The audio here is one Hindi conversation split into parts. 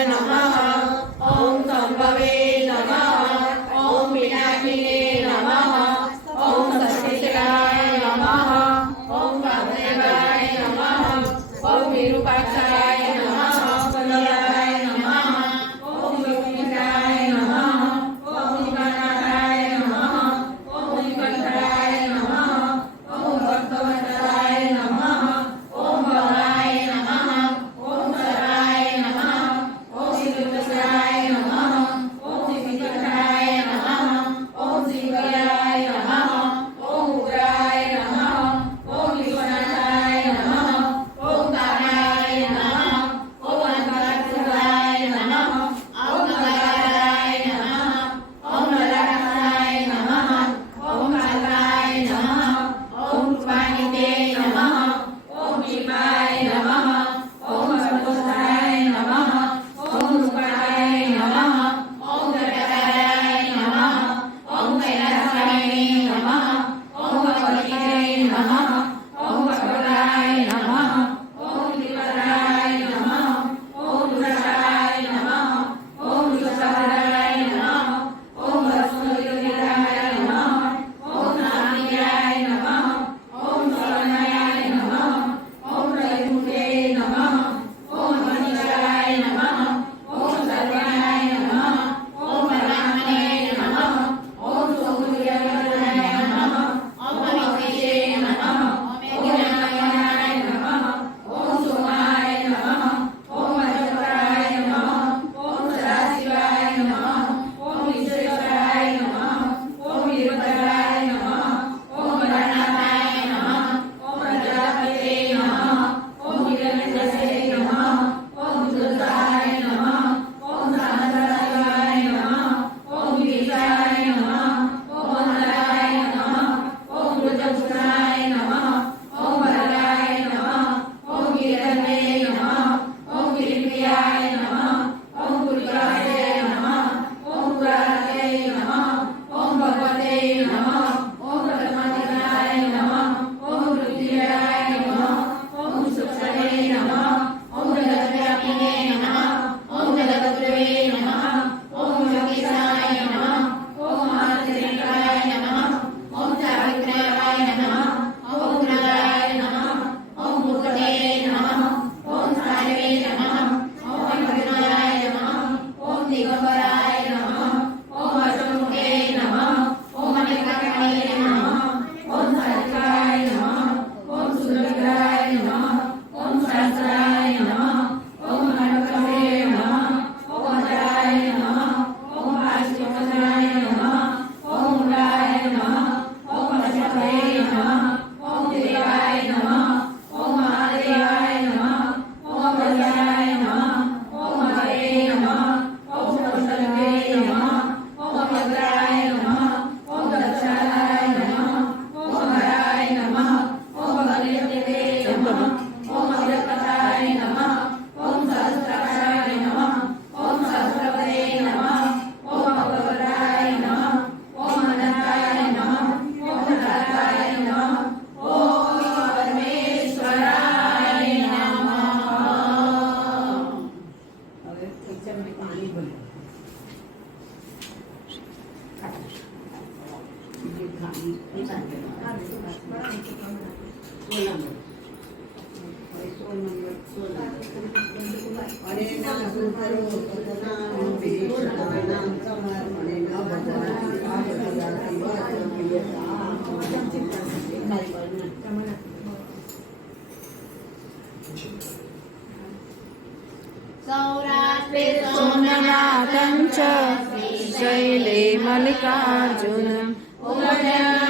Yeah, uh no. -huh. सौरात्रि सोमनाथं च मल्लिकार्जुन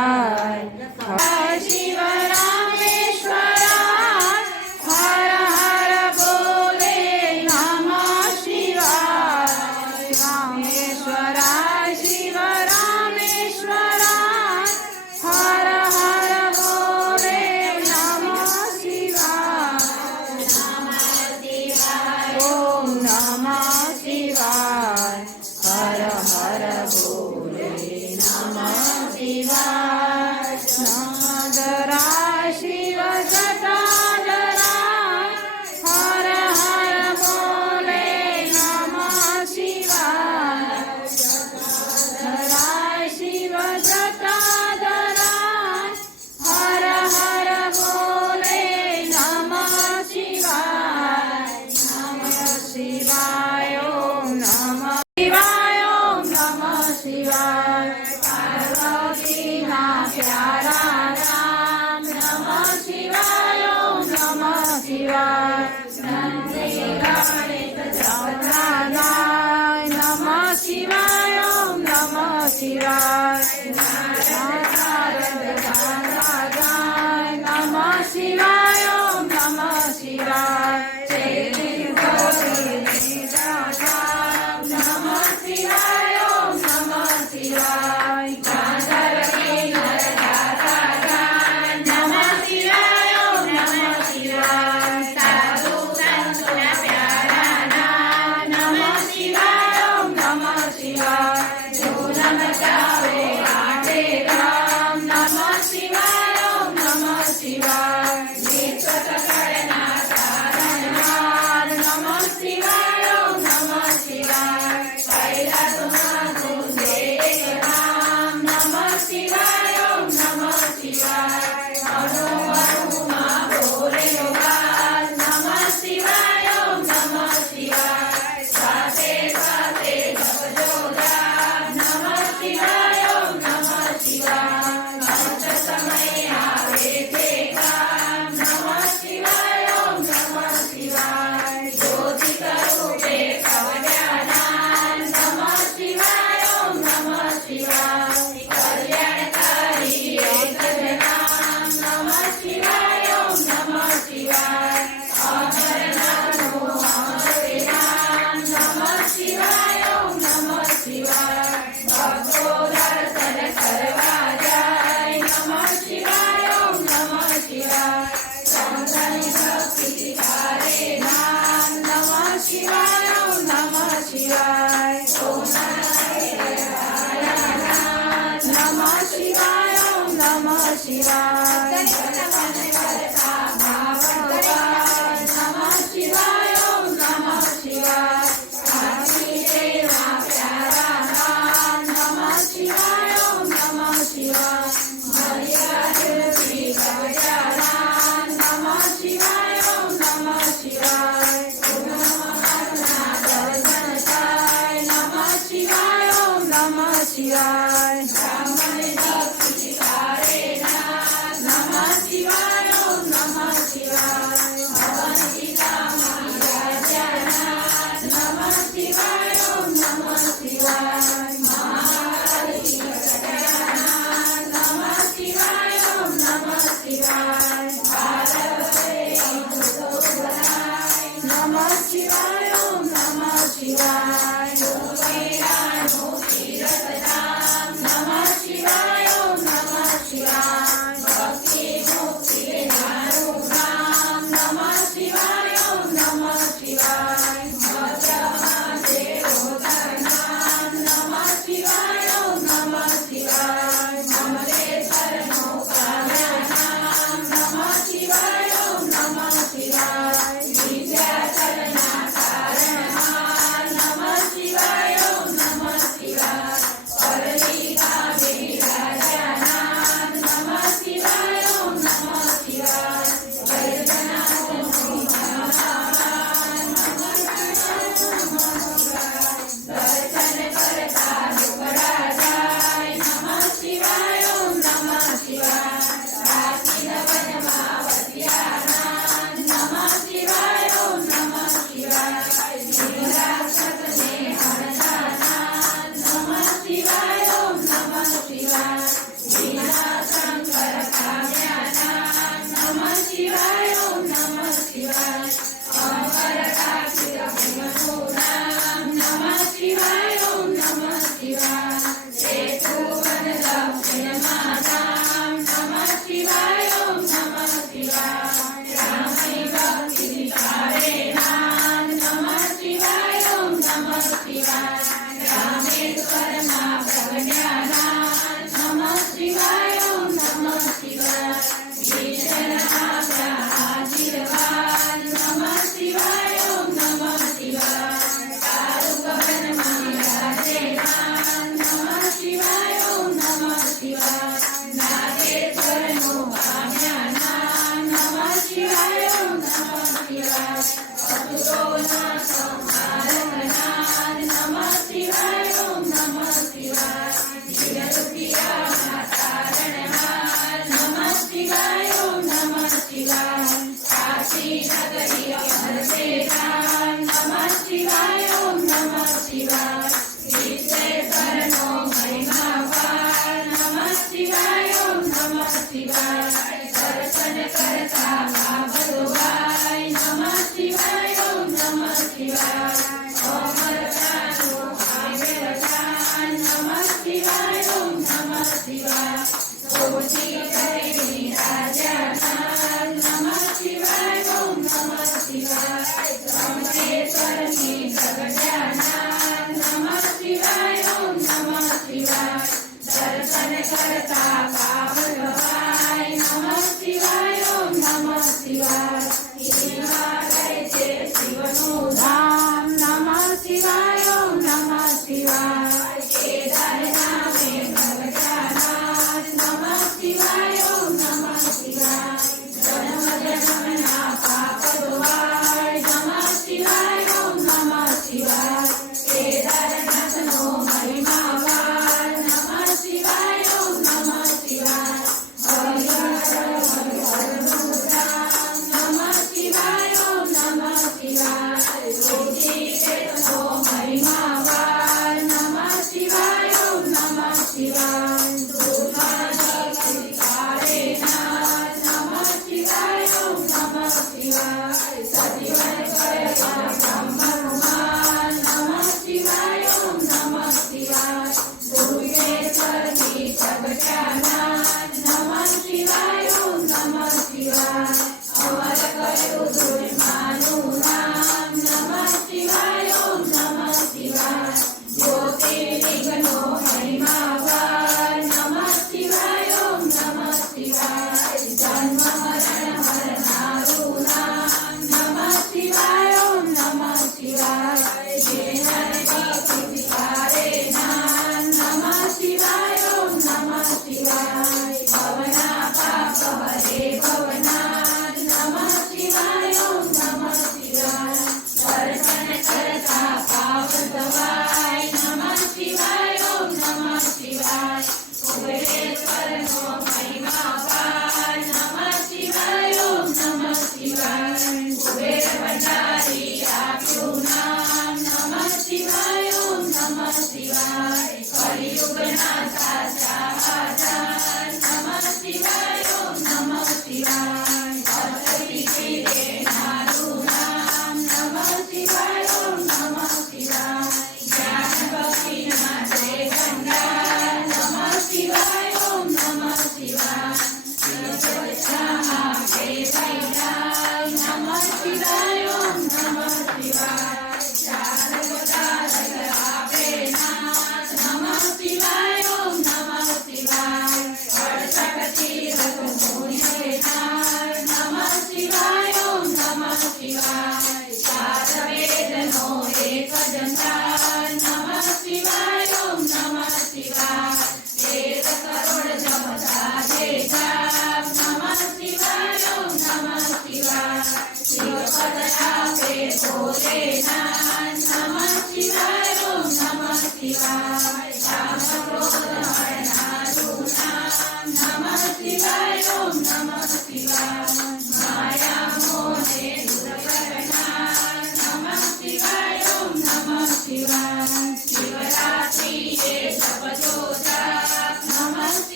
ơi शिवाय नम शिवा शिवादय नमः शिवाय Deus. शिवाय ॐ नमः